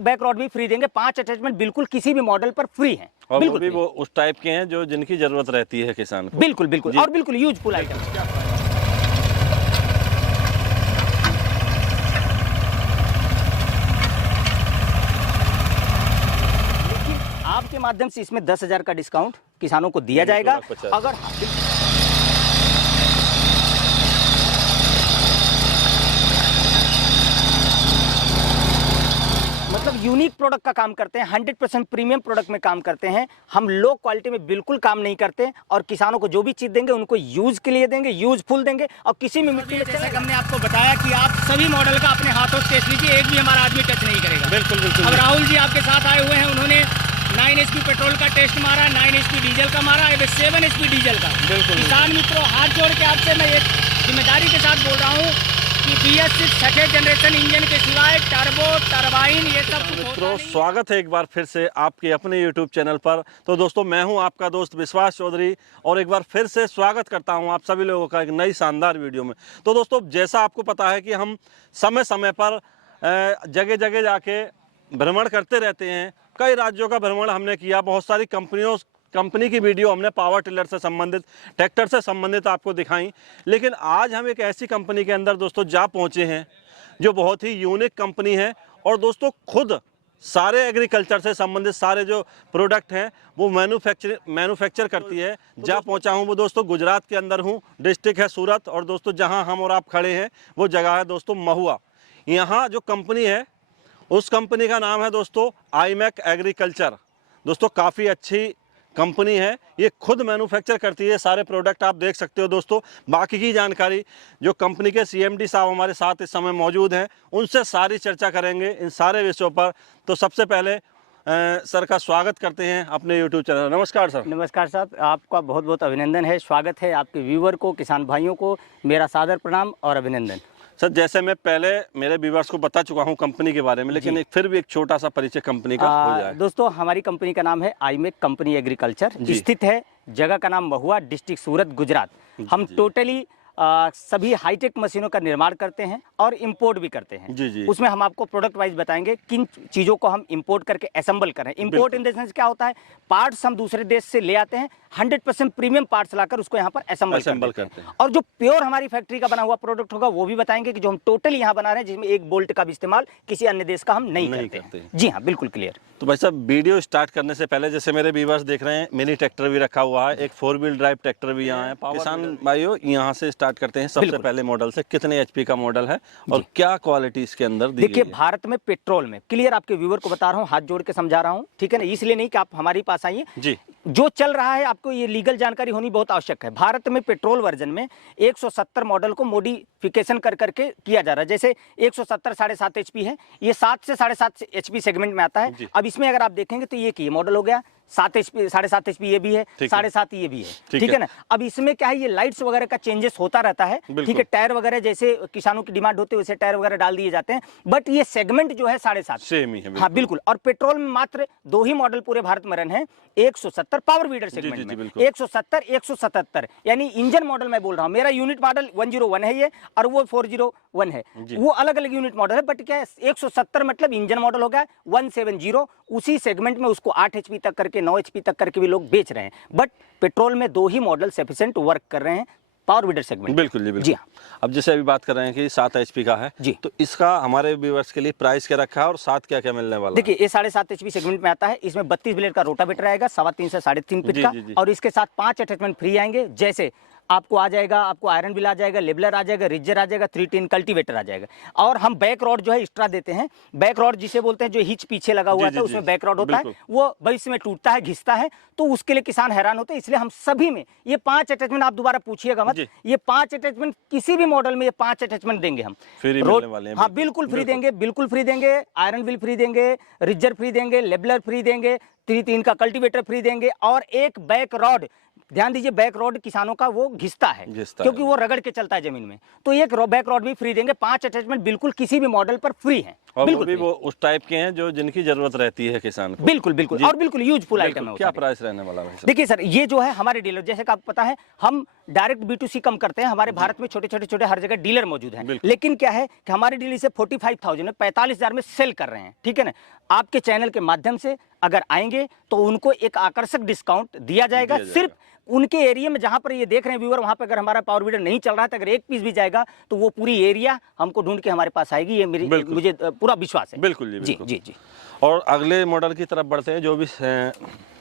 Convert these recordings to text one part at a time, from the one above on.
Back rod भी free देंगे, 5 attachment बिल्कुल किसी भी मॉडल पर फ्री हैं। और बिल्कुल वो उस टाइप के हैं जो जिनकी जरूरत रहती है किसान को। बिल्कुल बिल्कुल, और बिल्कुल यूजफुल आइटम। आपके माध्यम से इसमें 10,000 का डिस्काउंट किसानों को दिया जाएगा। अगर मतलब यूनिक प्रोडक्ट का काम करते हैं, 100% प्रीमियम प्रोडक्ट में काम करते हैं हम। लो क्वालिटी में बिल्कुल काम नहीं करते, और किसानों को जो भी चीज देंगे उनको यूज के लिए देंगे, यूजफुल देंगे। और किसी भी मिट्टी में, जैसे हमने आपको बताया कि आप सभी मॉडल का अपने हाथों से टेस्ट लीजिए, एक भी हमारा आदमी टच नहीं करेगा। बिल्कुल बिल्कुल। अब राहुल जी आपके साथ आए हुए हैं, उन्होंने 9 HP पेट्रोल का टेस्ट मारा, 9 HP डीजल का मारा, 7 HP डीजल का। बिल्कुल। किसान मित्रों, हाथ जोड़ के आपसे मैं एक जिम्मेदारी के साथ बोल रहा हूँ कि BS6 छठे जनरेशन इंजन के सिवाय टर्बो, टरबाइन, ये सब कुछ मित्रों स्वागत है एक बार फिर से आपके अपने YouTube चैनल पर। तो दोस्तों मैं हूं आपका दोस्त विश्वास चौधरी, और एक बार फिर से स्वागत करता हूं आप सभी लोगों का एक नई शानदार वीडियो में। तो दोस्तों जैसा आपको पता है कि हम समय समय पर जगह जगह जाके भ्रमण करते रहते हैं। कई राज्यों का भ्रमण हमने किया, बहुत सारी कंपनी की वीडियो हमने पावर टिलर से संबंधित, ट्रैक्टर से संबंधित आपको दिखाई। लेकिन आज हम एक ऐसी कंपनी के अंदर दोस्तों जा पहुंचे हैं जो बहुत ही यूनिक कंपनी है, और दोस्तों खुद सारे एग्रीकल्चर से संबंधित सारे जो प्रोडक्ट हैं वो मैन्युफैक्चर करती है। जा पहुंचा हूं वो दोस्तों गुजरात के अंदर हूं, डिस्ट्रिक्ट है सूरत, और दोस्तों जहां हम और आप खड़े हैं वो जगह है दोस्तों महुआ। यहाँ जो कंपनी है उस कंपनी का नाम है दोस्तों IMEC एग्रीकल्चर। दोस्तों काफ़ी अच्छी कंपनी है, ये खुद मैन्युफैक्चर करती है सारे प्रोडक्ट, आप देख सकते हो दोस्तों। बाकी की जानकारी जो कंपनी के CMD साहब हमारे साथ इस समय मौजूद हैं, उनसे सारी चर्चा करेंगे इन सारे विषयों पर। तो सबसे पहले सर का स्वागत करते हैं अपने YouTube चैनल। नमस्कार सर। नमस्कार साहब, आपका बहुत बहुत अभिनंदन है, स्वागत है। आपके व्यूअर को, किसान भाइयों को मेरा सादर प्रणाम और अभिनंदन। सर जैसे मैं पहले मेरे व्यूअर्स को बता चुका हूं कंपनी के बारे में, लेकिन फिर भी एक छोटा सा परिचय कंपनी का हो जाए। दोस्तों हमारी कंपनी का नाम है IMEC कंपनी एग्रीकल्चर, स्थित है जगह का नाम महुआ, डिस्ट्रिक्ट सूरत, गुजरात। हम टोटली सभी हाईटेक मशीनों का निर्माण करते हैं और इंपोर्ट भी करते हैं। जी। उसमें हम आपको प्रोडक्ट वाइज बताएंगे किन चीज़ों को हम इंपोर्ट करके असेंबल करें। इंपोर्ट इन द सेंस क्या होता है, पार्ट्स हम दूसरे देश से ले आते हैं, 100% प्रीमियम पार्ट्स लाकर उसको यहाँ पर असेंबल करते हैं। और जो प्योर हमारी फैक्ट्री का बना हुआ प्रोडक्ट होगा वो भी बताएंगे कि जो हम टोटली यहाँ बना रहे हैं, जिसमें एक बोल्ट का भी इस्तेमाल किसी अन्य देश का हम नहीं करते। जी हाँ, बिल्कुल क्लियर। तो भाई साहब वीडियो स्टार्ट करने से पहले जैसे मेरे व्यूअर्स देख रहे हैं, मिनी ट्रैक्टर भी रखा हुआ है, एक 4 व्हील ड्राइव ट्रैक्टर भी यहाँ है। किसान भाइयों यहाँ से स्टार्ट करते हैं सबसे पहले मॉडल से। कितने HP का मॉडल है और क्या क्वालिटी इसके अंदर दी देखिए, भारत में पेट्रोल में क्लियर आपके व्यूअर को बता रहा हूँ, हाथ जोड़ के समझा रहा हूँ, ठीक है ना, इसलिए नहीं कि आप हमारे पास आइए जी। जो चल रहा है आपको ये लीगल जानकारी होनी बहुत आवश्यक है। भारत में पेट्रोल वर्जन में 170 मॉडल को मॉडिफिकेशन कर करके किया जा रहा है। जैसे 170 7.5 HP है, ये 7 से 7.5 HP सेगमेंट में आता है। अब इसमें अगर आप देखेंगे तो ये मॉडल हो गया 7 HP, 7.5 HP ये भी है, 7.5 ये भी है, ठीक है ना। अब इसमें क्या है, ये लाइट्स वगैरह का चेंजेस होता रहता है, ठीक है। टायर वगैरह जैसे किसानों की डिमांड होती है वैसे टायर वगैरह डाल दिए जाते हैं, बट ये सेगमेंट जो है 7.5 सेम ही है। हाँ बिल्कुल। और पेट्रोल में मात्र 2 ही मॉडल पूरे भारत में रन है, 170 पावर वीडर सेगमेंट में, 170 177, यानी इंजन मॉडल मैं बोल रहा हूँ। मेरा यूनिट मॉडल 101 है ये, और वो 401 है, वो अलग अलग यूनिट मॉडल है। बट क्या है, 170 मतलब इंजन मॉडल हो गया, 170 उसी सेगमेंट में उसको 8 HP तक करके 9 HP तक करके भी लोग बेच रहे हैं। बट पेट्रोल में 2 ही मॉडल सफिशिएंट वर्क कर रहे हैं पावर वीडर सेगमेंट। बिल्कुल जी, बिल्कुल जी। अब जैसे अभी बात कर रहे हैं कि 7 HP का है जी, तो इसका हमारे व्यूअर्स के लिए प्राइस क्या रखा है और साथ क्या क्या मिलने वाला है? देखिए, ये 7.5 HP सेगमेंट में आता है। इसमें 32 ब्लेड का रोटावेटर आएगा, 3.25 से 3.5 फीट का, और इसके साथ 5 अटैचमेंट फ्री आएंगे। जैसे आपको आ जाएगा, आपको आयरन व्हील आ जाएगा, लेबलर आ जाएगा, रिजर आ जाएगा, 3-10 कल्टीवेटर आ जाएगा। और हम बैक रॉड जो है एक्स्ट्रा देते हैं। बैक रॉड जिसे बोलते हैं, जो हिच पीछे लगा हुआ था उसमें बैक रॉड होता है, वो भविष्य में टूटता है, घिसता है, तो उसके लिए किसान हैरान होते हैं। इसलिए हम सभी में ये 5 अटैचमेंट, आप दोबारा पूछिएगा मत, ये 5 अटैचमेंट किसी भी मॉडल में ये 5 अटैचमेंट देंगे हम रोड। हाँ बिल्कुल फ्री देंगे, बिल्कुल फ्री देंगे। आयरन व्हील फ्री देंगे, रिजर फ्री देंगे, लेबलर फ्री देंगे, 3-3 का कल्टीवेटर फ्री देंगे, और एक बैक रॉड। ध्यान दीजिए, बैक रॉड किसानों का वो घिसता है क्योंकि वो रगड़ के चलता है जमीन में, तो एक बैक रॉड भी फ्री देंगे। 5 अटैचमेंट बिल्कुल किसी भी मॉडल पर फ्री है। और वो बिल्कुल भी free। वो उस टाइप के हैं जो जिनकी जरूरत रहती है किसान को। बिल्कुल बिल्कुल, और बिल्कुल यूजफुल आइटम है वो क्या सारे। प्राइस रहने वाला है? देखिए सर, ये जो है हमारे डीलर, जैसे कि आपको पता है हम डायरेक्ट B2C कम करते हैं, हमारे भारत में छोटे छोटे छोटे हर जगह डीलर मौजूद हैं, बिल्कुल। लेकिन क्या है कि हमारे डीलर से 45,000 में 45,000 में सेल कर रहे हैं, ठीक है ना। आपके चैनल के माध्यम से अगर आएंगे तो उनको एक आकर्षक डिस्काउंट दिया जाएगा, सिर्फ उनके एरिया में जहां पर ये देख रहे हैं व्यूअर, वहां पर अगर हमारा पावर वीडर नहीं चल रहा है तो अगर एक पीस भी जाएगा तो वो पूरी एरिया हमको ढूंढ के हमारे पास आएगी, ये मुझे पूरा विश्वास है। बिल्कुल जी, जी बिल्कुल। जी जी। और अगले मॉडल की तरफ बढ़ते हैं, जो भी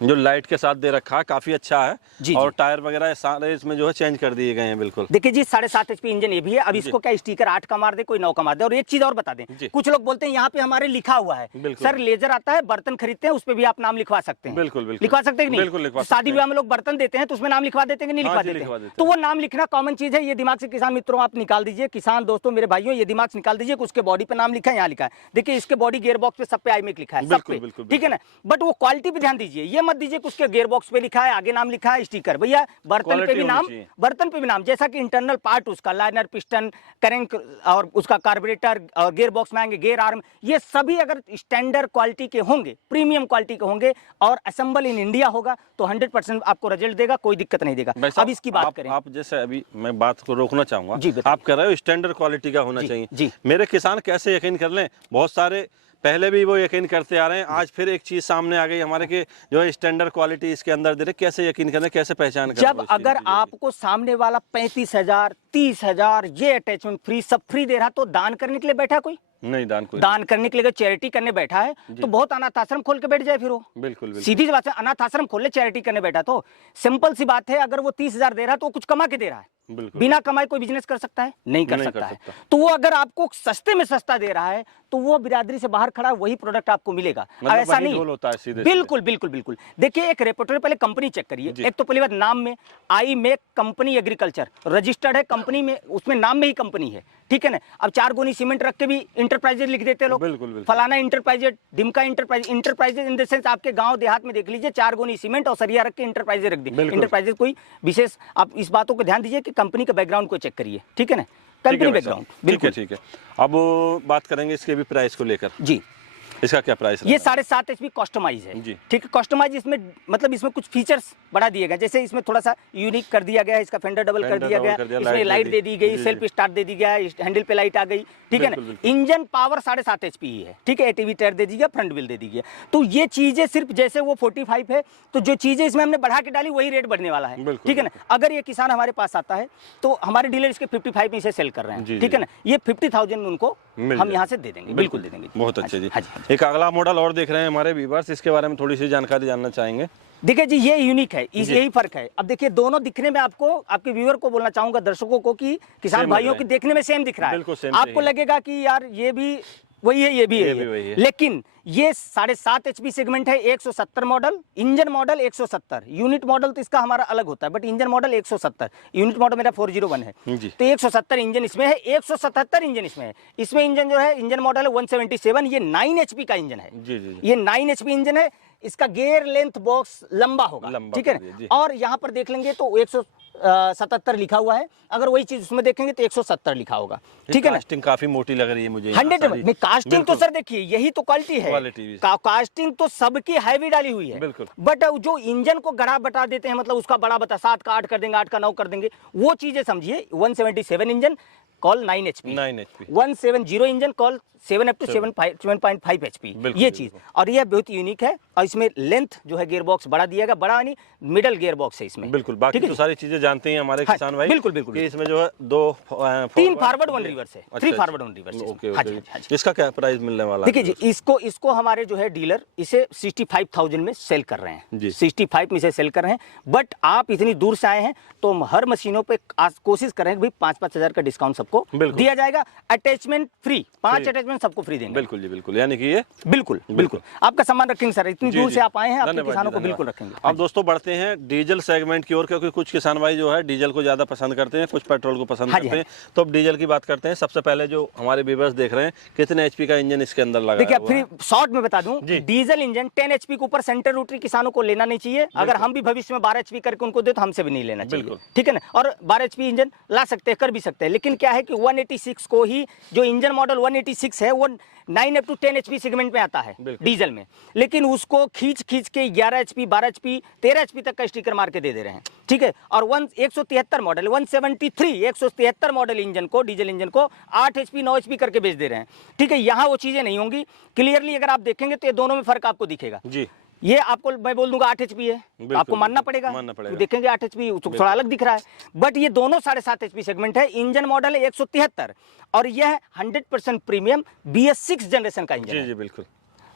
जो लाइट के साथ दे रखा है काफी अच्छा है। जी, और जी। टायर वगैरह सारे इसमें जो है चेंज कर दिए गए हैं। बिल्कुल देखिए जी, 7.5 HP इंजन ये भी है। अब इसको क्या स्टिकर 8 का मार दे, कोई 9 का मार दे। और एक चीज और बता दें, कुछ लोग बोलते हैं यहाँ पे हमारे लिखा हुआ है, सर लेजर आता है, बर्तन खरीदते हैं उस पर भी आप नाम लिखवा सकते हैं। बिल्कुल बिल्कुल लिखवा सकते हैं कि नहीं? बिल्कुल लिखवा सकते शादी विवाह में लोग बर्तन देते हैं तो उसमें नाम लिखवा देते हैं कि नहीं लिखवा देते हैं? तो वो नाम लिखना कॉमन चीज है, ये दिमाग से किसान मित्रों आप निकाल दीजिए, किसान दोस्तों मेरे भाइयों ये दिमाग से निकाल दीजिए कि उसके बॉडी पे नाम लिखा है, यहाँ लिखा है। देखिए इसके बॉडी गियर बॉक्स पे सब पे IMEC लिखा है, सब पे, ठीक है ना। बट वो क्वालिटी पे ध्यान दीजिए, ये मत दीजिए कि उसके गियर बॉक्स पे लिखा है, आगे नाम लिखा है, स्टिकर। भैया बर्तन पे भी नाम, बर्तन पे भी नाम, जैसा कि इंटरनल पार्ट उसका लाइनर, पिस्टन, क्रैंक और उसका कार्बोरेटर और गियर बॉक्स में आएंगे, गियर आर्म, ये सभी अगर स्टैंडर्ड क्वालिटी के होंगे, प्रीमियम क्वालिटी के होंगे और असेंबल इन इंडिया होगा तो 100% आपको रिजल्ट देगा, कोई दिक्कत नहीं देगा। अब इसकी बात करें, आप जैसे अभी मैं बात को रोकना चाहूंगा, जी, आप कह रहे हो स्टैंडर्ड क्वालिटी का होना चाहिए। जी। मेरे किसान कैसे यकीन कर लें? बहुत सारे पहले भी वो यकीन करते आ रहे हैं, आज फिर एक चीज सामने आ गई हमारे के जो है स्टैंडर्ड क्वालिटी इसके अंदर दे रहे, कैसे यकीन करें, कैसे पहचान करें? जब अगर आपको सामने वाला 35,000 30,000 ये अटैचमेंट फ्री सब फ्री दे रहा तो दान करने के लिए बैठा कोई नहीं? दान करने के लिए चैरिटी करने बैठा है तो बहुत अनाथ आश्रम खोल के बैठ जाए फिर वो। बिल्कुल सीधी सी बात है, अनाथ आश्रम खोल ले चैरिटी करने बैठा तो सिंपल सी बात है, अगर वो 30,000 दे रहा है तो वो कुछ कमा के दे रहा है। बिना कमाए कोई बिजनेस कर सकता है? नहीं कर सकता है। तो वो अगर आपको सस्ते में सस्ता दे रहा है तो वो बिरादरी से बाहर खड़ा वही प्रोडक्ट आपको मिलेगा, ऐसा नहीं होता है। बिल्कुल बिल्कुल बिल्कुल। देखिए एक रेपुटेड पहले कंपनी चेक करिए, एक तो पहली बात नाम में IMEC कंपनी एग्रीकल्चर रजिस्टर्ड है कंपनी में, उसमें नाम में ही कंपनी है, ठीक है ना। अब 4 गोनी सीमेंट रख के भी इंटरप्राइजेज लिख देते लोग, फलाना इंटरप्राइजेज, डिमका इंटरप्राइजेज इन द सेंस आपके गांव देहात में देख लीजिए 4 गोनी सीमेंट और सरिया रख के इंटरप्राइजेज रख दी। इंटरप्राइजेज कोई विशेष, आप इस बातों को ध्यान दीजिए कि कंपनी का बैकग्राउंड को चेक करिए, ठीक है ना, कंपनी बैकग्राउंड। बिल्कुल ठीक है। अब बात करेंगे इसके भी प्राइस को लेकर। जी, इसका क्या प्राइस है? ये 7.5 HP कस्टमाइज है, ठीक है। कस्टमाइज इसमें मतलब इसमें कुछ फीचर्स बढ़ा दिए गए, जैसे इसमें थोड़ा सा यूनिक कर दिया गया है, इसका फेंडर डबल कर दिया गया, इसमें लाइट दे दी गई, सेल्फ स्टार्ट दे दी गया, हैंडल पे लाइट आ गई, ठीक है ना। इंजन पावर 7.5 HP ही है, ठीक है। ATV टायर दे दी गया, फ्रंट व्हील दे दी गया। तो ये चीजें सिर्फ जैसे वो 45 है तो जो चीजें इसमें हमने बढ़ा के डाली वही रेट बढ़ने वाला है, ठीक है ना। अगर ये किसान हमारे पास आता है तो हमारे डीलर इसके 55 में इसे सेल कर रहे हैं, ठीक है ना। ये 50,000 में उनको हम यहाँ से दे देंगे, बिल्कुल दे देंगे। बहुत अच्छे जी। एक अगला मॉडल और देख रहे हैं हमारे व्यूअर्स, इसके बारे में थोड़ी सी जानकारी जानना चाहेंगे। देखिए जी, ये यूनिक है, यही फर्क है। अब देखिए दोनों दिखने में आपको, आपके व्यूअर को बोलना चाहूंगा, दर्शकों को, कि किसान भाइयों की देखने में सेम दिख रहा है। आपको लगेगा कि यार ये भी वही है, ये भी है, लेकिन ये 7.5 HP सेगमेंट है, 170 model, engine model 170, unit model तो इसका हमारा अलग होता है, but engine model 170, unit model मेरा 401 है, तो 170 इंजन इसमें है, 177 इंजन इसमें है। इसमें इंजन जो है, इंजन मॉडल है 177, ये 9 HP का इंजन है, ये 9 HP इंजन है। इसका गेयर लेंथ बॉक्स लंबा होगा, ठीक है ना। और यहाँ पर देख लेंगे तो 177 लिखा हुआ है, अगर वही चीज उसमें देखेंगे तो 170 लिखा होगा, ठीक है ना। कास्टिंग काफी मोटी लग रही है मुझे। 100 में कास्टिंग तो सर देखिए यही तो क्वालिटी है, कास्टिंग तो सबकी हैवी डाली हुई है, बट जो इंजन को गड़ा बता देते हैं, मतलब उसका बड़ा बता 7 का 8 कर देंगे, 8 का 9 कर देंगे, वो चीजें समझिए। 177 engine call 9 HP, 170 engine call 7 up to 7.5 HP, ये चीज। और ये बहुत यूनिक है, और इसमें लेंथ जो है गियर बॉक्स बड़ा दिया गया, बड़ा यानी मिडल गियर बॉक्स है इसमें। बिल्कुल, बाकी तो सारी चीजें जानते हैं हमारे किसान भाई। बिल्कुल बिल्कुल, इसमें जो है 3 फॉरवर्ड 1 रिवर्स है, 3 फॉरवर्ड 1 रिवर्स। इसका क्या प्राइस मिलने वाला है? देखिए जी, इसको हमारे जो है डीलर इसे 65,000 में सेल कर रहे हैं, 65 में इसे सेल कर रहे हैं। बट आप इतनी दूर से आए हैं तो हम हर मशीनों पे कोशिश कर रहे हैं कि भाई 5-5 हज़ार का डिस्काउंट सबको दिया जाएगा, अटैचमेंट फ्री, 5 अटैचमेंट सबको फ्री देंगे। बिल्कुल जी, बिल्कुल, यानी कि ये बिल्कुल आपका सामान रखेंगे सर, इतनी दूर से आप आए हैं, आपके किसानों को बिल्कुल रखेंगे। अब दोस्तों बढ़ते हैं डीजल सेगमेंट की ओर, क्योंकि कुछ किसान भाई जो है डीजल को ज्यादा पसंद करते हैं, कुछ पेट्रोल को पसंद करते हैं, तो अब डीजल की बात करते हैं। सबसे पहले जो हमारे व्यूअर्स देख रहे हैं, कितने HP का इंजन इसके अंदर लगा है? देखिए फिर शॉर्ट में बता दूं, डीजल इंजन 10 HP के ऊपर सेंटर रोटरी किसानों को लेना नहीं चाहिए। अगर हम भी भविष्य में 12 HP करके उनको दे तो हमसे भी नहीं लेना चाहिए, ठीक है ना। और 12 HP इंजन ला सकते हैं, कर भी सकते हैं, लेकिन क्या है कि 186 को ही, जो इंजन मॉडल 186 है वो 9 अप टू 10 HP सेगमेंट में आता है डीजल में, लेकिन उसको खींच के 11 HP 12 HP 13 HP तक का स्टिकर मार के दे दे रहे हैं, ठीक है। और 173 मॉडल 173 मॉडल इंजन को, डीजल इंजन को 8 HP 9 HP करके बेच दे रहे हैं, ठीक है। यहाँ वो चीजें नहीं होंगी। क्लियरली अगर आप देखेंगे तो ये दोनों में फर्क आपको दिखेगा जी। ये आपको मैं बोल दूंगा 8 HP है, आपको मानना पड़ेगा, देखेंगे 8 HP थोड़ा अलग दिख रहा है, बट ये दोनों 7.5 HP सेगमेंट है। इंजन मॉडल है 173 और यह 100% प्रीमियम BS6 जनरेशन का इंजन है जी, बिल्कुल।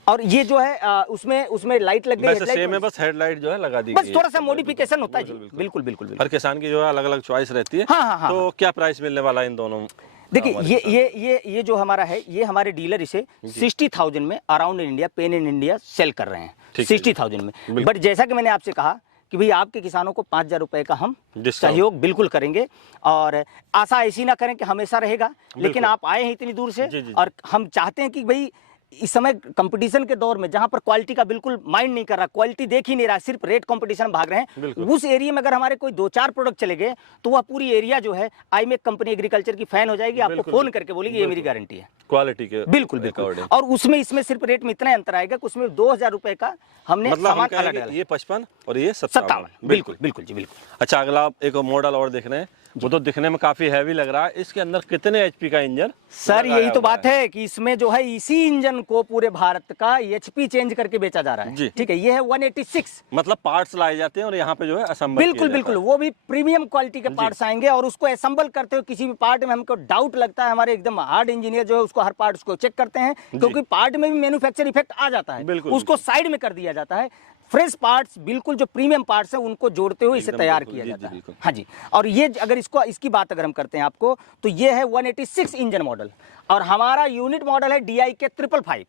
और ये जो है उसमें लाइट लग गई है, सेम है, बस हेडलाइट जो है लगा दी, बस थोड़ा सा मॉडिफिकेशन होता है जी। बिल्कुल बिल्कुल, हर किसान की जो है अलग अलग चॉइस रहती है। हाँ, तो क्या प्राइस मिलने वाला है इन दोनों? देखिए ये जो हमारा है, ये हमारे डीलर इसे 60,000 में around India, pan in India sale कर रहे हैं 60,000 में। बट जैसा कि मैंने आपसे कहा कि भाई आपके किसानों को 5,000 रुपए का हम सहयोग बिल्कुल करेंगे, और आशा ऐसी ना करें कि हमेशा रहेगा, लेकिन आप आए हैं इतनी दूर से और हम चाहते हैं कि भाई इस समय कंपटीशन के दौर में जहां पर क्वालिटी का बिल्कुल माइंड नहीं कर रहा, क्वालिटी देख ही नहीं रहा, सिर्फ रेट कंपटीशन भाग रहे हैं, उस एरिया में अगर हमारे कोई 2-4 प्रोडक्ट चले गए तो वह पूरी एरिया जो है आईमेक कंपनी एग्रीकल्चर की फैन हो जाएगी, आपको फोन करके बोलेगी ये मेरी गारंटी है क्वालिटी के, बिल्कुल बिल्कुल। और उसमें इसमें सिर्फ रेट में इतना अंतर आएगा कि उसमें 2,000 रुपए का हमने सामान अलग डाला, ये 55 और ये 57। बिल्कुल बिल्कुल जी, बिल्कुल। अच्छा, अगला एक मॉडल और देख रहे हैं, वो तो दिखने में काफी हैवी लग रहा है। इसके अंदर कितने HP का इंजन? सर यही तो बात है कि इसमें जो है इसी इंजन को पूरे भारत का HP चेंज करके बेचा जा रहा है, ठीक है। ये है 186, मतलब पार्ट्स लाए जाते हैं और यहाँ पे जो है असेंबल, बिल्कुल बिल्कुल, वो भी प्रीमियम क्वालिटी के पार्ट्स आएंगे और उसको असेंबल करते हुए किसी भी पार्ट में हमको डाउट लगता है, हमारे एकदम हार्ड इंजीनियर जो है उसको हर पार्ट को चेक करते हैं, क्योंकि पार्ट में भी मैन्युफैक्चर इफेक्ट आ जाता है, उसको साइड में कर दिया जाता है। फ्रेश पार्ट्स, बिल्कुल जो प्रीमियम पार्ट्स हैं उनको जोड़ते हुए इसे तैयार किया जाता है। हाँ जी, और ये अगर इसकी बात अगर हम करते हैं आपको, तो ये है 186 इंजन मॉडल और हमारा यूनिट मॉडल है DI के 555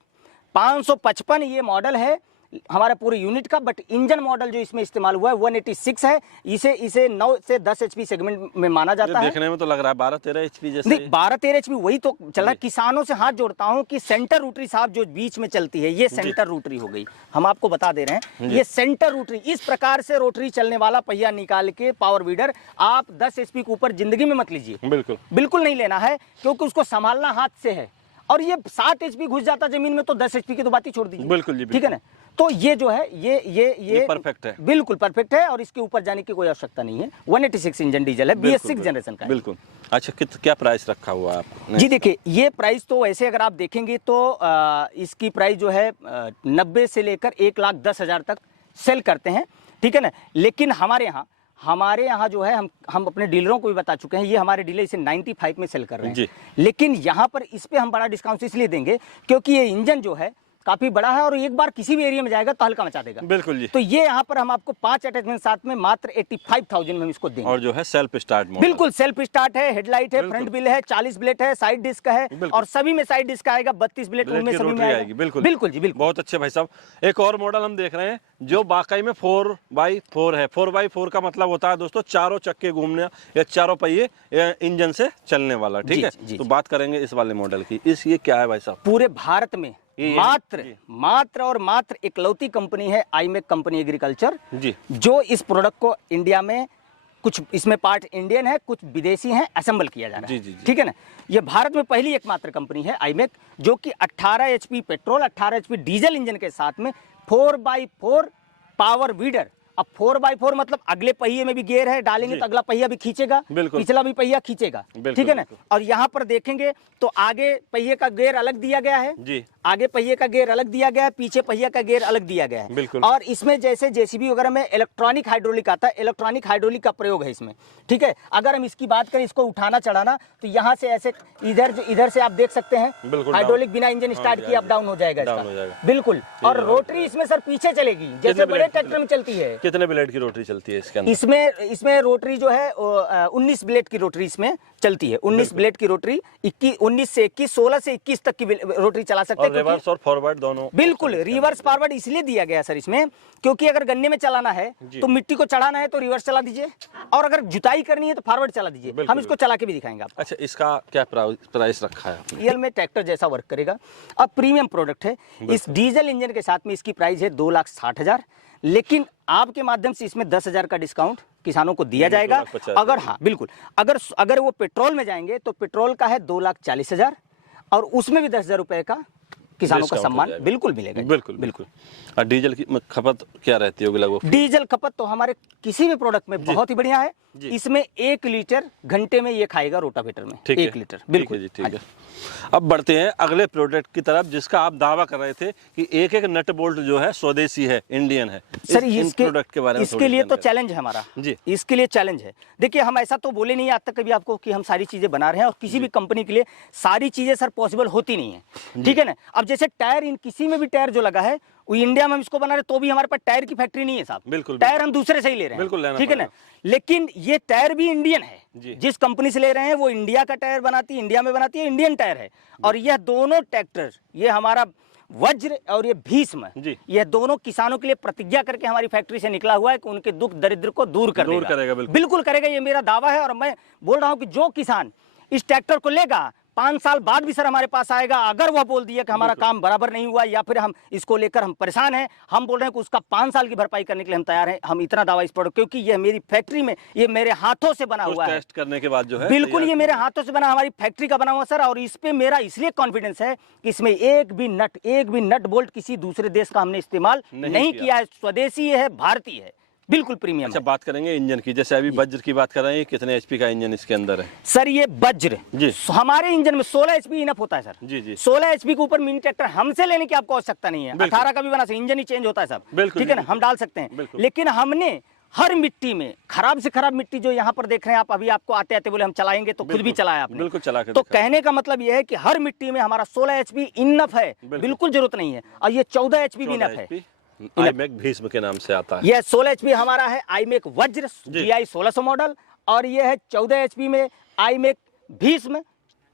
555 ये मॉडल है हमारा पूरे यूनिट का। बट इंजन मॉडल जो इसमें इस्तेमाल हुआ है 186 है, इसे 9 से 10 HP सेगमेंट में माना जाता है। देखने में तो लग रहा है 12-13 HP जैसे। नहीं, 12-13 HP वही तो चल रहा है। किसानों से हाथ जोड़ता हूं कि सेंटर रोटरी साहब जो बीच में चलती है, ये सेंटर रोटरी हो गई, हम आपको बता दे रहे हैं, ये सेंटर रोटरी, इस प्रकार से रोटरी चलने वाला पहिया निकाल के पावर वीडर आप 10 HP के ऊपर जिंदगी में मत लीजिए, बिल्कुल नहीं लेना है, क्योंकि उसको संभालना हाथ से है। और ये 7 HP घुस जाता जमीन में तो 10 HP की तो बात ही छोड़ दीजिए, बिल्कुल जी, ठीक है ना। तो ये जो है ये परफेक्ट है, बिल्कुल परफेक्ट है और इसके ऊपर जाने की कोई आवश्यकता नहीं है। 186 इंजन डीजल है, BS6 जनरेशन का, बिल्कुल। अच्छा, क्या प्राइस रखा हुआ है आपने? जी देखिए, ये प्राइस तो ऐसे अगर आप देखेंगे तो इसकी प्राइस जो है 90 से लेकर 1,10,000 तक सेल करते हैं, ठीक है ना। लेकिन हमारे यहाँ जो है हम अपने डीलरों को भी बता चुके हैं, ये हमारे डीलर इसे 95 में सेल कर रहे हैं। लेकिन यहाँ पर इस पे हम बड़ा डिस्काउंट इसलिए देंगे क्योंकि ये इंजन जो है काफी बड़ा है और एक बार किसी भी एरिया में जाएगा तो हल्का मचा देगा, बिल्कुल जी। तो ये यहाँ पर हम आपको 5 अटैचमेंट साथ में मात्र 85,000 में हम इसको देंगे। और जो है सेल्फ स्टार्ट, बिल्कुल सेल्फ स्टार्ट है, हेडलाइट है, फ्रंट व्हील है, 40 ब्लेड है, साइड डिस्क है और सभी में साइड डिस्क आएगा, 32 ब्लेड उनमें सभी में आएगी, बिल्कुल बिल्कुल जी, बिल्कुल। बहुत अच्छे भाई साहब, एक और मॉडल हम देख रहे हैं जो वाकई में 4x4 है। 4x4 का मतलब होता है दोस्तों चारों चक्के घूमने या चारों पहिए इंजन से चलने वाला, ठीक है। तो बात करेंगे इस वाले मॉडल की, ये क्या है भाई साहब? पूरे भारत में मात्र इकलौती कंपनी है आईमेक कंपनी एग्रीकल्चर जी, जो इस प्रोडक्ट को इंडिया में, कुछ इसमें पार्ट इंडियन है, कुछ विदेशी हैं, असेंबल किया जा रहा है, ठीक है ना। ये भारत में पहली एकमात्र कंपनी है आईमेक जो कि 18 HP petrol 18 HP diesel engine के साथ में 4x4 पावर वीडर। अब 4x4 मतलब अगले पहिए में भी गियर है, डालेंगे तो अगला पहिया भी खींचेगा, पिछला भी पहिया खींचेगा, ठीक है ना। और यहाँ पर देखेंगे तो आगे पहिए का गियर अलग दिया गया है जी, आगे पहिए का गियर अलग दिया गया है, पीछे पहिए का गियर अलग दिया गया है। और इसमें जैसे JCB वगैरह में इलेक्ट्रॉनिक हाइड्रोलिक आता है, इलेक्ट्रॉनिक हाइड्रोलिक का प्रयोग है इसमें, ठीक है। अगर हम इसकी बात करें, इसको उठाना चढ़ाना, तो यहाँ से ऐसे इधर से आप देख सकते हैं हाइड्रोलिक बिना इंजन स्टार्ट किए अप डाउन हो जाएगा इसका, बिल्कुल। और रोटरी इसमें सर पीछे चलेगी जैसे बड़े ट्रैक्टर में चलती है। कितने ब्लेड की रोटरी चलती है इसके अंदर? इसमें रोटरी जो है 19 ब्लेड की रोटरी इसमें चलती है, 19 ब्लेड की रोटरी, 19 से 21, 16 से 21 तक की रोटरी चला सकते हैं। रिवर्स और फॉरवर्ड दोनों, बिल्कुल। रिवर्स फॉरवर्ड इसलिए दिया गया सर इसमें क्योंकि अगर गन्ने में चलाना है तो मिट्टी को चढ़ाना है तो रिवर्स चला दीजिए, और अगर जुताई करनी है तो फॉरवर्ड चला दीजिए। हम इसको चला के भी दिखाएंगे आपको। अच्छा, इसका क्या प्राइस रखा है? रियल में ट्रैक्टर जैसा वर्क करेगा। अब प्रीमियम प्रोडक्ट है, इस डीजल इंजन के साथ में इसकी प्राइस है 2,60,000, लेकिन आपके माध्यम से इसमें 10,000 का डिस्काउंट किसानों को दिया जाएगा। अगर हाँ बिल्कुल, अगर वो पेट्रोल में जाएंगे तो पेट्रोल का है 2,40,000 और उसमें भी 10,000 रुपए का किसानों का डिस्काउंट हो सम्मान जाएगा। बिल्कुल मिलेगा जी। बिल्कुल बिल्कुल। और डीजल की खपत क्या रहती होगी लगभग? डीजल खपत तो हमारे किसी भी प्रोडक्ट में बहुत ही बढ़िया है। जी। इसमें 1 लीटर घंटे में ये खाएगा रोटावेटर में, ठीक है, 1 लीटर ठीक है बिल्कुल जी, ठीक हाँ है। अब बढ़ते हैं अगले प्रोडक्ट की तरफ, जिसका आप दावा कर रहे थे कि एक एक नट बोल्ट जो है स्वदेशी है, इंडियन है। सर इन इसके प्रोडक्ट के बारे में इसके थोड़ी लिए तो जानकारी। चैलेंज है हमारा जी। इसके लिए चैलेंज है। देखिए हम ऐसा तो बोले नहीं आज तक कभी आपको कि हम सारी चीजें बना रहे हैं, और किसी भी कंपनी के लिए सारी चीजें सर पॉसिबल होती नहीं है, ठीक है ना। अब जैसे टायर, इन किसी में भी टायर जो लगा है वो इंडिया में हम इसको बना रहे, तो भी हमारे पास टायर की फैक्ट्री नहीं है साहब। बिल्कुल, टायर हम दूसरे से ही ले रहे हैं, बिल्कुल लेना ठीक है ना। पड़ेगा। लेकिन ये टायर भी इंडियन है, जी। जिस कंपनी से ले रहे हैं वो इंडिया का टायर बनाती है, इंडिया में बनाती है, इंडियन टायर है। और यह दोनों ट्रैक्टर, ये हमारा वज्र और ये भीष्म, जी। यह दोनों किसानों के लिए प्रतिज्ञा करके हमारी फैक्ट्री से निकला हुआ है कि उनके दुख दरिद्र को दूर करेगा, बिल्कुल। बिल्कुल करेगा, ये मेरा दावा है। और मैं बोल रहा हूं कि जो किसान इस ट्रैक्टर को लेगा 5 साल बाद भी सर हमारे पास आएगा, अगर वह बोल दिया कि हमारा काम बराबर नहीं हुआ या फिर हम इसको लेकर हम परेशान हैं, हम बोल रहे हैं कि उसका 5 साल की भरपाई करने के लिए हम तैयार हैं। हम इतना दावा इस पर, क्योंकि यह मेरी फैक्ट्री में, ये मेरे हाथों से बना हुआ है। टेस्ट करने के बाद जो है बिल्कुल तैयार ये मेरे किया। हाथों से बना, हमारी फैक्ट्री का बना हुआ सर। और इस पे मेरा इसलिए कॉन्फिडेंस है कि इसमें एक भी नट बोल्ट किसी दूसरे देश का हमने इस्तेमाल नहीं किया है। स्वदेशी है, भारतीय है, बिल्कुल प्रीमियम अच्छा, है। बात करेंगे इंजन की। जैसे अभी वज्र की बात कर रहे हैं, कितने एचपी का इंजन इसके अंदर है? सर ये वज्र जी। हमारे इंजन में 16 एचपी इनफ होता है सर। जी जी। 16 एचपी के ऊपर मिनी ट्रैक्टर हमसे लेने की आपको आवश्यकता नहीं है। बिल्कुल। 18 का भी बना सकते, इंजन ही चेंज होता है सब, बिल्कुल, ठीक है ना, बिल्कुल। हम डाल सकते हैं। बिल्कुल। लेकिन हमने हर मिट्टी में खराब से खराब मिट्टी जो यहाँ पर देख रहे हैं आप, अभी आपको आते आते बोले हम चलाएंगे, तो खुद भी बिल्कुल, चलाया आपने। बिल्कुल चला के तो दिखा। कहने का मतलब यह है कि हर मिट्टी में हमारा 16 एचपी इनफ है, बिल्कुल जरूरत नहीं है। और ये 14 एचपी भी इनफ है। आईमैक भीष्म के नाम से आता है। यह 16 एचपी हमारा है आईमेक वज्र जी। DI 1600 मॉडल, और यह है 14 एचपी में आईमेक भीष्म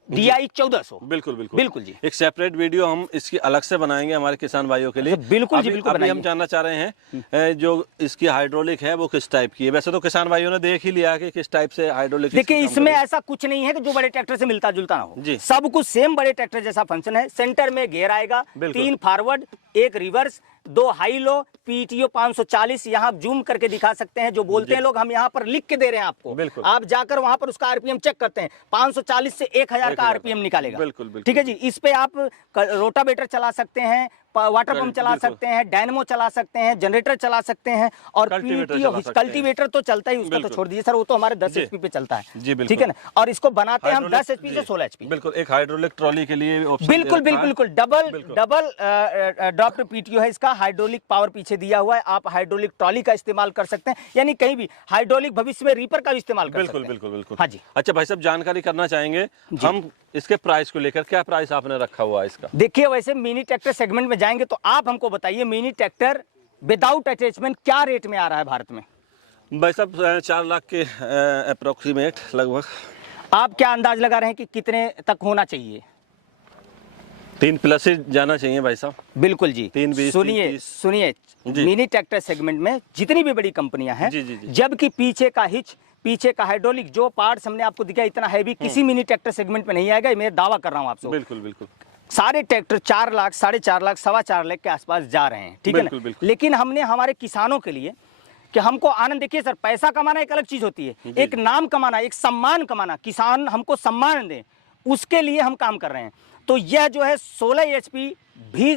DI 1400। बिल्कुल बिल्कुल बिल्कुल जी। एक सेपरेट वीडियो हम इसकी अलग से बनाएंगे हमारे किसान भाइयों के लिए। बिल्कुल जी, बिल्कुल अभी हम बनाइए। जानना चाह रहे हैं जो इसकी हाइड्रोलिक है वो किस टाइप की है। वैसे तो किसान भाइयों ने देख ही लिया कि किस टाइप से हाइड्रोलिक। देखिए इसमें ऐसा कुछ नहीं है कि जो बड़े ट्रैक्टर से मिलता जुलता ना हो जी। सब कुछ सेम बड़े ट्रैक्टर जैसा फंक्शन है। सेंटर में घेर आएगा, बिल्कुल। 3 forward 1 reverse, 2 high low, PTO 540। यहाँ जूम करके दिखा सकते हैं, जो बोलते हैं लोग हम यहाँ पर लिख के दे रहे हैं आपको। बिल्कुल। आप जाकर वहां पर उसका RPM चेक करते हैं, 540 से 1000 का RPM निकालेगा। बिल्कुल, बिल्कुल। ठीक है जी। इस पे आप रोटावेटर चला सकते हैं, वाटर पंप चला बिल्कुल। सकते हैं, डायनमो चला सकते हैं, जनरेटर चला सकते हैं, और कल्टीवेटर PTO चला सकते हैं। कल्टीवेटर तो चलता ही, उसका तो बिल्कुल। छोड़ दीजिए सर, वो तो हमारे 10 जी। एचपी पे चलता है। जी, बिल्कुल। ठीक है ना। और इसको बनाते हैं हम हाइड्रोलिक- 10 एचपी से जी। 16 एचपी। बिल्कुल एक हाइड्रोलिक ट्रॉली के लिए ऑप्शन बिल्कुल दे रखा है। बिल्कुल बिल्कुल। डबल ड्रॉप्ड PTO है इसका। हाइड्रोलिक पावर पीछे दिया हुआ है, आप हाइड्रोलिक ट्रॉली का इस्तेमाल कर सकते हैं, यानी कहीं भी हाइड्रोलिक भविष्य में रीपर का भी इस्तेमाल कर सकते बिल्कुल हैं। बिल्कुल बिल्कुल। हाँ जी। अच्छा भाई साहब, जानकारी करना चाहेंगे हम इसके प्राइस को लेकर, क्या प्राइस आपने रखा हुआ है इसका? देखिए वैसे मिनी ट्रैक्टर सेगमेंट में जाएंगे तो आप हमको बताइए मिनी ट्रैक्टर विदाउट अटैचमेंट क्या रेट में आ रहा है भारत में? भाई साहब 4 लाख के अप्रोक्सीमेट लगभग। आप क्या अंदाज लगा रहे हैं कि कितने तक होना चाहिए? 3+ ही जाना चाहिए भाई साहब। बिल्कुल जी। 320, सुनिए 330। सुनिए, जी। मिनी ट्रैक्टर सेगमेंट में जितनी भी बड़ी कंपनियां हैं, जी, जी, जी। जबकि पीछे का हिच, पीछे का हाइड्रोलिक, जो पार्ट्स हमने आपको दिखाया इतना हैवी किसी मिनी ट्रैक्टर सेगमेंट में नहीं आएगा, ये मैं दावा कर रहा हूं आपसे। बिल्कुल बिल्कुल। सारे ट्रैक्टर 4 लाख, 4.5 लाख, 4.25 लाख के आसपास जा रहे हैं, ठीक है बिल्कुल, ना। बिल्कुल। लेकिन हमने हमारे किसानों के लिए कि हमको आनंद, देखिए सर पैसा कमाना एक अलग चीज होती है, एक नाम कमाना, एक सम्मान कमाना, किसान हमको सम्मान दे, उसके लिए हम काम कर रहे हैं। तो यह जो है 16 एचपी भी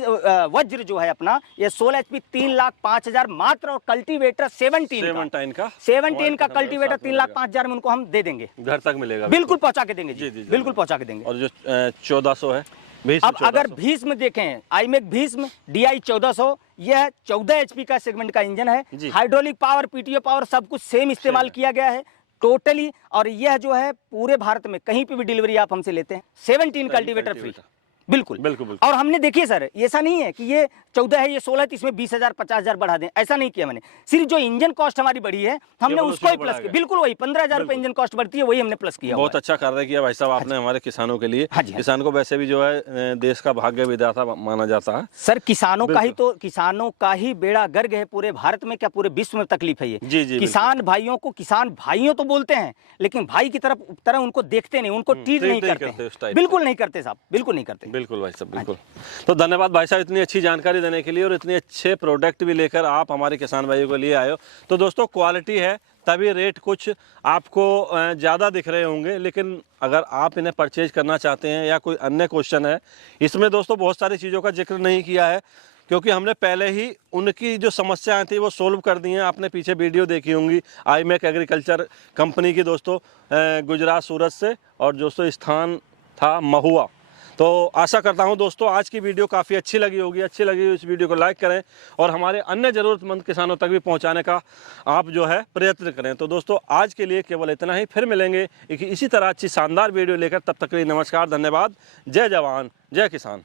वज्र जो है अपना, ये 16 एचपी 3,05,000 मात्र, और कल्टीवेटर 17 का 17 का कल्टीवेटर 3,05,000 में उनको हम दे देंगे, घर तक मिलेगा। बिल्कुल पहुंचा के देंगे जी, जी, जी, बिल्कुल पहुंचा के देंगे। और जो 1400 है भीष्म अब अगर 1400। भीष्म देखें, आईमेक भीष्म DI 1400, यह 14 एचपी का सेगमेंट का इंजन है। जी। हाइड्रोलिक पावर, PTO पावर सब कुछ सेम इस्तेमाल किया गया है टोटली। और यह जो है पूरे भारत में कहीं पे भी डिलीवरी आप हमसे लेते हैं, 17 कल्टीवेटर फ्री। बिल्कुल बिल्कुल बिल्कुल। और हमने देखिए सर, ऐसा नहीं है कि ये 14 है ये 16 है तो इसमें 20,000 50,000 बढ़ा दें, ऐसा नहीं किया मैंने। सिर्फ जो इंजन कॉस्ट हमारी बढ़ी है हमने केवल उसको ही उसी को प्लस बढ़ाया किया, गया। बिल्कुल वही 15,000 रुपए इंजन कॉस्ट बढ़ती है, वही हमने प्लस किया। बहुत अच्छा कार्य किया भाई साहब आपने हमारे किसानों के लिए। हाँ जी, हाँ जी। किसान को वैसे भी जो है देश का भाग्य विधाता माना जाता है। सर किसानों का ही बेड़ा गर्क है पूरे भारत में, क्या पूरे विश्व में तकलीफ है ये। जी, जी, किसान भाइयों को किसान भाइयों तो बोलते हैं, लेकिन भाई की तरह उनको देखते नहीं, उनको ट्रीट नहीं करते उस करते, टाइप बिल्कुल नहीं करते साहब, बिल्कुल नहीं करते। बिल्कुल भाई साहब, बिल्कुल। तो धन्यवाद भाई साहब इतनी अच्छी जानकारी देने के लिए, और इतने अच्छे प्रोडक्ट भी लेकर आप हमारे किसान भाइयों को लिए आए हो। तो दोस्तों क्वालिटी है तभी रेट कुछ आपको ज़्यादा दिख रहे होंगे। लेकिन अगर आप इन्हें परचेज करना चाहते हैं या कोई अन्य क्वेश्चन है, इसमें दोस्तों बहुत सारी चीज़ों का जिक्र नहीं किया है, क्योंकि हमने पहले ही उनकी जो समस्याएं थी वो सोल्व कर दी हैं। आपने पीछे वीडियो देखी होंगी IMEC एग्रीकल्चर कंपनी की दोस्तों, गुजरात सूरत से, और दोस्तों स्थान था महुआ। तो आशा करता हूं दोस्तों आज की वीडियो काफ़ी अच्छी लगी होगी। अच्छी लगी हो इस वीडियो को लाइक करें और हमारे अन्य ज़रूरतमंद किसानों तक भी पहुंचाने का आप जो है प्रयत्न करें। तो दोस्तों आज के लिए केवल इतना ही, फिर मिलेंगे इसी तरह अच्छी शानदार वीडियो लेकर। तब तक के लिए नमस्कार, धन्यवाद, जय जवान जय किसान।